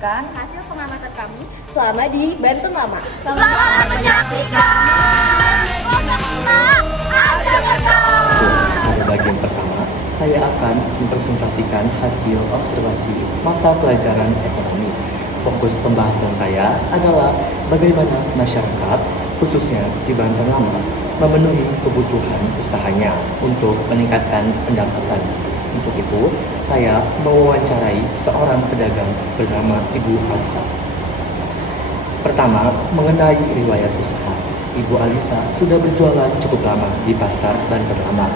menyaksikan hasil pengamatan kami selama di Banten Lama. Selamat menyaksikan. Pada bagian pertama, saya akan mempresentasikan hasil observasi mata pelajaran ekonomi. Fokus pembahasan saya adalah bagaimana masyarakat, khususnya di Banten Lama, memenuhi kebutuhan usahanya untuk meningkatkan pendapatan. Untuk itu, saya mewawancarai seorang pedagang bernama Ibu Alisa. Pertama, mengenai riwayat usaha. Ibu Alisa sudah berjualan cukup lama di pasar Banten Lama.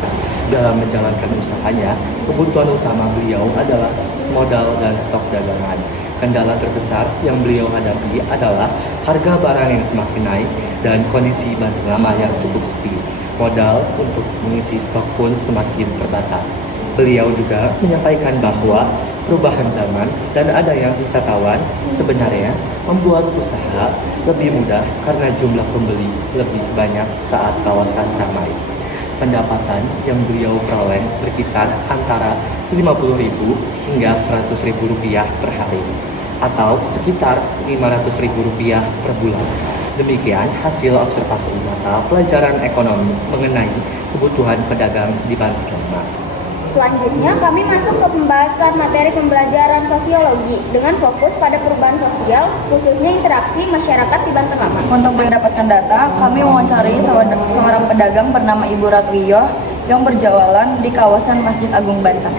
Dalam menjalankan usahanya, kebutuhan utama beliau adalah modal dan stok dagangan. Kendala terbesar yang beliau hadapi adalah harga barang yang semakin naik dan kondisi Banten Lama yang cukup sepi. Modal untuk mengisi stok pun semakin terbatas. Beliau juga menyampaikan bahwa perubahan zaman dan adanya wisatawan sebenarnya membuat usaha lebih mudah karena jumlah pembeli lebih banyak saat kawasan ramai. Pendapatan yang beliau peroleh berkisar antara Rp50.000 hingga Rp100.000 per hari, atau sekitar Rp500.000 per bulan. Demikian hasil observasi mata pelajaran ekonomi mengenai kebutuhan pedagang di Banten Lama. Selanjutnya kami masuk ke pembahasan materi pembelajaran sosiologi dengan fokus pada perubahan sosial, khususnya interaksi masyarakat di Banten Lama. untuk mendapatkan data, kami mewawancarai seorang pedagang bernama Ibu Ratu Iyoh yang berjualan di kawasan Masjid Agung Banten.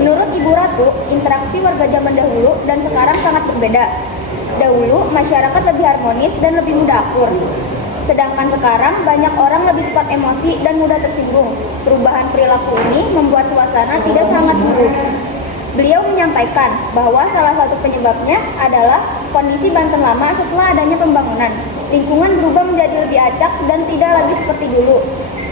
Menurut Ibu Ratu, interaksi warga zaman dahulu dan sekarang sangat berbeda. Dahulu, masyarakat lebih harmonis dan lebih mudah akur. Sedangkan sekarang, banyak orang lebih cepat emosi dan mudah tersinggung. Perubahan perilaku ini membuat suasana tidak sangat buruk. Beliau menyampaikan bahwa salah satu penyebabnya adalah kondisi Banten Lama setelah adanya pembangunan. Lingkungan berubah menjadi lebih acak dan tidak lagi seperti dulu,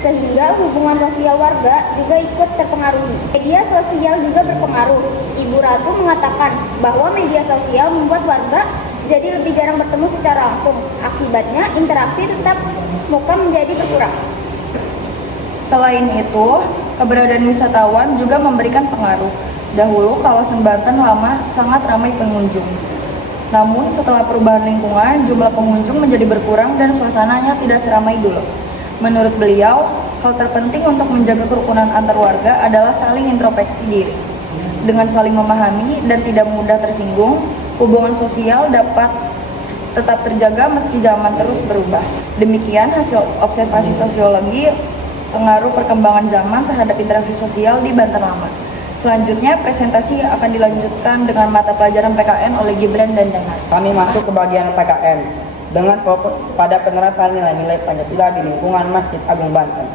sehingga hubungan sosial warga juga ikut terpengaruhi. Media sosial juga berpengaruh. Ibu Ratu mengatakan bahwa media sosial membuat warga jadi lebih jarang bertemu secara langsung. Akibatnya, interaksi tetap muka menjadi berkurang. Selain itu, keberadaan wisatawan juga memberikan pengaruh. Dahulu, kawasan Banten Lama sangat ramai pengunjung. Namun, setelah perubahan lingkungan, jumlah pengunjung menjadi berkurang dan suasananya tidak seramai dulu. Menurut beliau, hal terpenting untuk menjaga kerukunan antar warga adalah saling introspeksi diri. Dengan saling memahami dan tidak mudah tersinggung, hubungan sosial dapat tetap terjaga meski zaman terus berubah. Demikian hasil observasi sosiologi pengaruh perkembangan zaman terhadap interaksi sosial di Banten Lama. Selanjutnya, presentasi akan dilanjutkan dengan mata pelajaran PKN oleh Gibran dan Dengar. Kami masuk ke bagian PKN dengan fokus pada penerapan nilai-nilai Pancasila di lingkungan Masjid Agung Banten.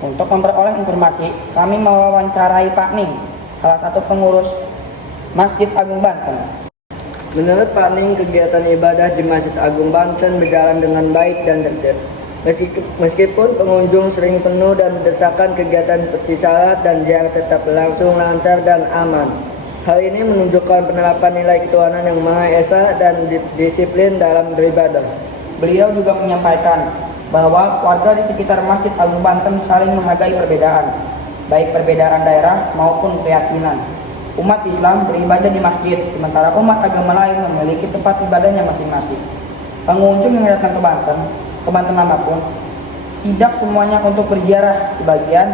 Untuk memperoleh informasi, kami mewawancarai Pak Ning, salah satu pengurus Masjid Agung Banten. Menurut Pak Ning, kegiatan ibadah di Masjid Agung Banten berjalan dengan baik dan tertib. Meskipun pengunjung sering penuh dan berdesakan, kegiatan seperti salat dan ziarah tetap berlangsung lancar dan aman. Hal ini menunjukkan penerapan nilai ketuhanan yang Maha Esa dan disiplin dalam beribadah. Beliau juga menyampaikan bahwa warga di sekitar Masjid Agung Banten saling menghargai perbedaan, baik perbedaan daerah maupun keyakinan. Umat Islam beribadah di masjid, sementara umat agama lain memiliki tempat ibadahnya masing-masing. Pengunjung yang datang ke Banten Lama pun tidak semuanya untuk berziarah, sebagian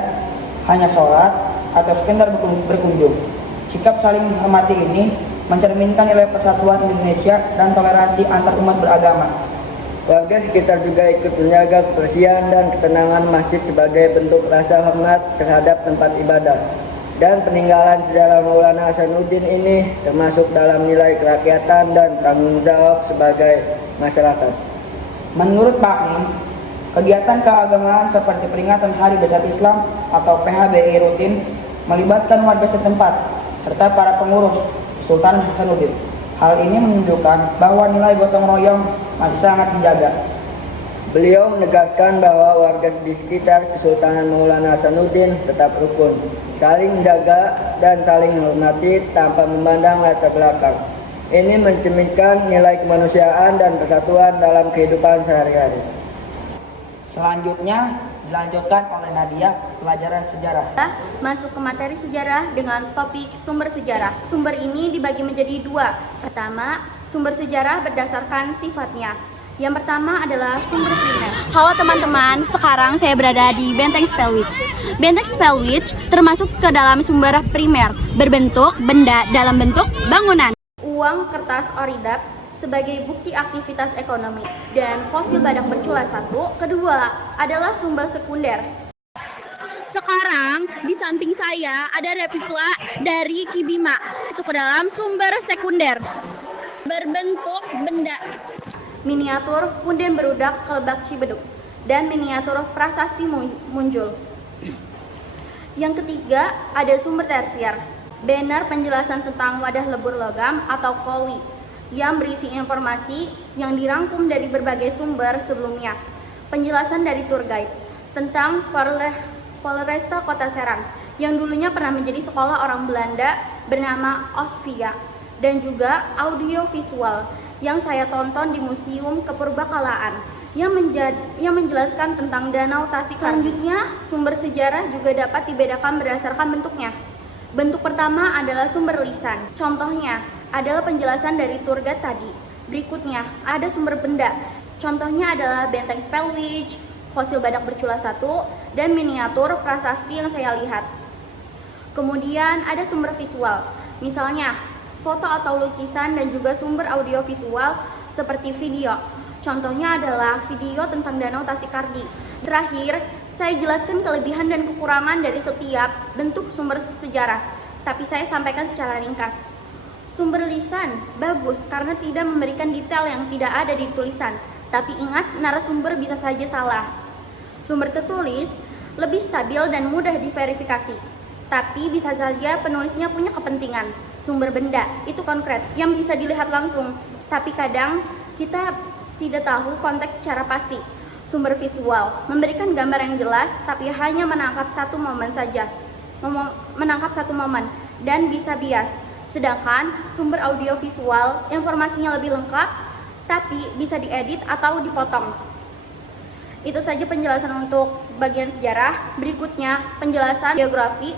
hanya sholat atau sekedar berkunjung. Sikap saling menghormati ini mencerminkan nilai persatuan Indonesia dan toleransi antar umat beragama. Warga sekitar juga ikut menjaga kebersihan dan ketenangan masjid sebagai bentuk rasa hormat terhadap tempat ibadah. Dan peninggalan sejarah Maulana Hasanuddin ini termasuk dalam nilai kerakyatan dan tanggung jawab sebagai masyarakat. Menurut Pak Ning, kegiatan keagamaan seperti peringatan Hari Besar Islam atau PHBI rutin melibatkan warga setempat serta para pengurus Sultan Hasanuddin. Hal ini menunjukkan bahwa nilai gotong royong masih sangat dijaga. Beliau menegaskan bahwa warga di sekitar Kesultanan Maulana Hasanuddin tetap rukun, saling menjaga dan saling menghormati tanpa memandang latar belakang. Ini mencerminkan nilai kemanusiaan dan persatuan dalam kehidupan sehari-hari. Selanjutnya, Dilanjutkan oleh Nadia, pelajaran sejarah. Masuk ke materi sejarah dengan topik sumber sejarah. Sumber ini dibagi menjadi dua. Pertama, sumber sejarah berdasarkan sifatnya. Yang pertama adalah sumber primer. Halo teman-teman, sekarang saya berada di Benteng Spellwich. Benteng Spellwich termasuk ke dalam sumber primer, berbentuk benda dalam bentuk bangunan. Uang kertas oridap sebagai bukti aktivitas ekonomi, dan fosil badak bercula satu. Kedua adalah sumber sekunder. Sekarang di samping saya ada replika dari Kibima, masuk ke dalam sumber sekunder, berbentuk benda. Miniatur punden berudak Kelebak Cibeduk, dan miniatur prasasti Munjul. Yang ketiga ada sumber tersier, banner penjelasan tentang wadah lebur logam atau kowi, yang berisi informasi yang dirangkum dari berbagai sumber sebelumnya. Penjelasan dari tour guide tentang Polresta Kota Serang yang dulunya pernah menjadi sekolah orang Belanda bernama Osvia, dan juga audio visual yang saya tonton di Museum Kepurbakalaan yang menjelaskan tentang Danau Tasik. Selanjutnya, sumber sejarah juga dapat dibedakan berdasarkan bentuknya. Bentuk pertama adalah sumber lisan. Contohnya adalah penjelasan dari tour guide tadi. Berikutnya ada sumber benda. Contohnya adalah Benteng Spellwich, fosil badak bercula satu, dan miniatur prasasti yang saya lihat. Kemudian ada sumber visual, misalnya foto atau lukisan, dan juga sumber audio visual seperti video. Contohnya adalah video tentang Danau Tasikardi. Terakhir, saya jelaskan kelebihan dan kekurangan dari setiap bentuk sumber sejarah, tapi saya sampaikan secara ringkas. Sumber lisan bagus karena tidak memberikan detail yang tidak ada di tulisan, tapi ingat, narasumber bisa saja salah. Sumber tertulis lebih stabil dan mudah diverifikasi, tapi bisa saja penulisnya punya kepentingan. Sumber benda itu konkret yang bisa dilihat langsung, tapi kadang kita tidak tahu konteks secara pasti. Sumber visual memberikan gambar yang jelas, tapi hanya menangkap satu momen saja, dan bisa bias. Sedangkan sumber audio visual informasinya lebih lengkap, tapi bisa diedit atau dipotong. Itu saja penjelasan untuk bagian sejarah. Berikutnya penjelasan geografi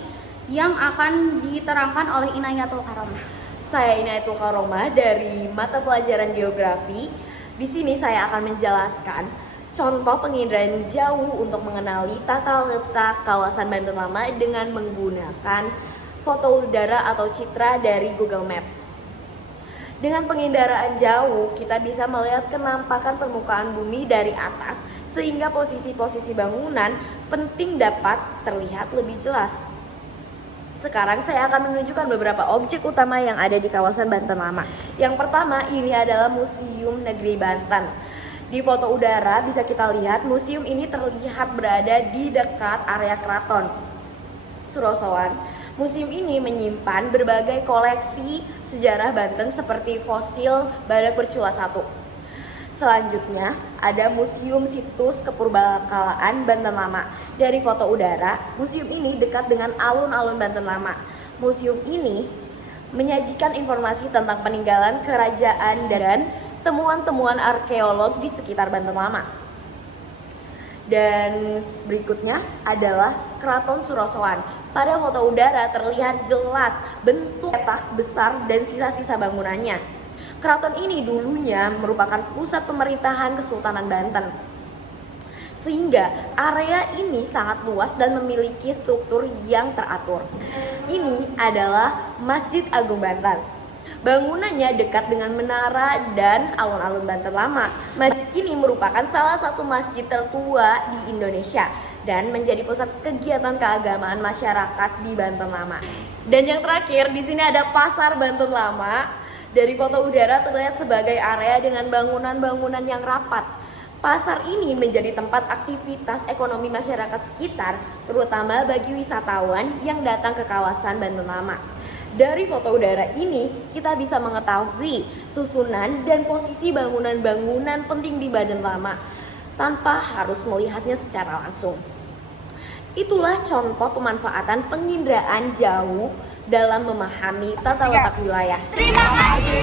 yang akan diterangkan oleh Inayatul Karomah. Saya Inayatul Karomah dari mata pelajaran geografi. Di sini saya akan menjelaskan contoh penginderaan jauh untuk mengenali tata letak kawasan Banten Lama dengan menggunakan foto udara atau citra dari Google Maps. Dengan penginderaan jauh, kita bisa melihat kenampakan permukaan bumi dari atas, sehingga posisi-posisi bangunan penting dapat terlihat lebih jelas. Sekarang saya akan menunjukkan beberapa objek utama yang ada di kawasan Banten Lama. Yang pertama, ini adalah Museum Negeri Banten. Di foto udara bisa kita lihat museum ini terlihat berada di dekat area Keraton Surosoan. Museum ini menyimpan berbagai koleksi sejarah Banten seperti fosil badak bercula satu. Selanjutnya ada Museum Situs Kepurbakalaan Banten Lama. Dari foto udara, museum ini dekat dengan alun-alun Banten Lama. Museum ini menyajikan informasi tentang peninggalan kerajaan dan temuan-temuan arkeolog di sekitar Banten Lama. Dan berikutnya adalah Keraton Surosoan. Pada foto udara terlihat jelas bentuk petak besar dan sisa-sisa bangunannya. Keraton ini dulunya merupakan pusat pemerintahan Kesultanan Banten, sehingga area ini sangat luas dan memiliki struktur yang teratur. Ini adalah Masjid Agung Banten. Bangunannya dekat dengan menara dan alun-alun Banten Lama. Masjid ini merupakan salah satu masjid tertua di Indonesia dan menjadi pusat kegiatan keagamaan masyarakat di Banten Lama. Dan yang terakhir, di sini ada Pasar Banten Lama. Dari foto udara terlihat sebagai area dengan bangunan-bangunan yang rapat. Pasar ini menjadi tempat aktivitas ekonomi masyarakat sekitar, terutama bagi wisatawan yang datang ke kawasan Banten Lama. Dari foto udara ini, kita bisa mengetahui susunan dan posisi bangunan-bangunan penting di Banten Lama tanpa harus melihatnya secara langsung. Itulah contoh pemanfaatan penginderaan jauh dalam memahami tata letak wilayah. Terima kasih.